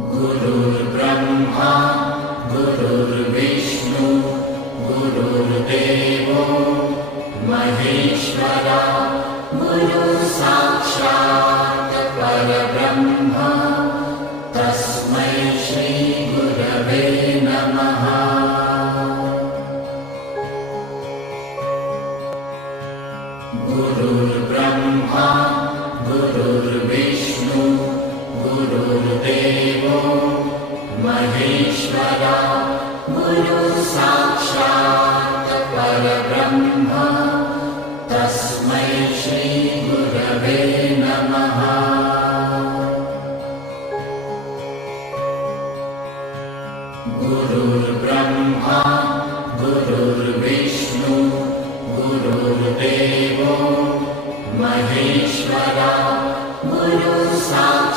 गुरुर्ब्रह्मा गुरुर्विष्णु गुरुर्देवो महेश्वरा गुरुसाक्षात् परब्रह्म तस्मै श्री गुरवे नमः। गुरुर्ब्रह्मा गुरुर्विष्णु गुरुर्देवो महेश्वरा गुरुसाक्षात् परब्रह्म तस्मै श्री गुरवे नमः। गुरुर्ब्रह्मा गुरुर्विष्णु गुरुर्देवो महेश्वरा गुरुसाक्षात्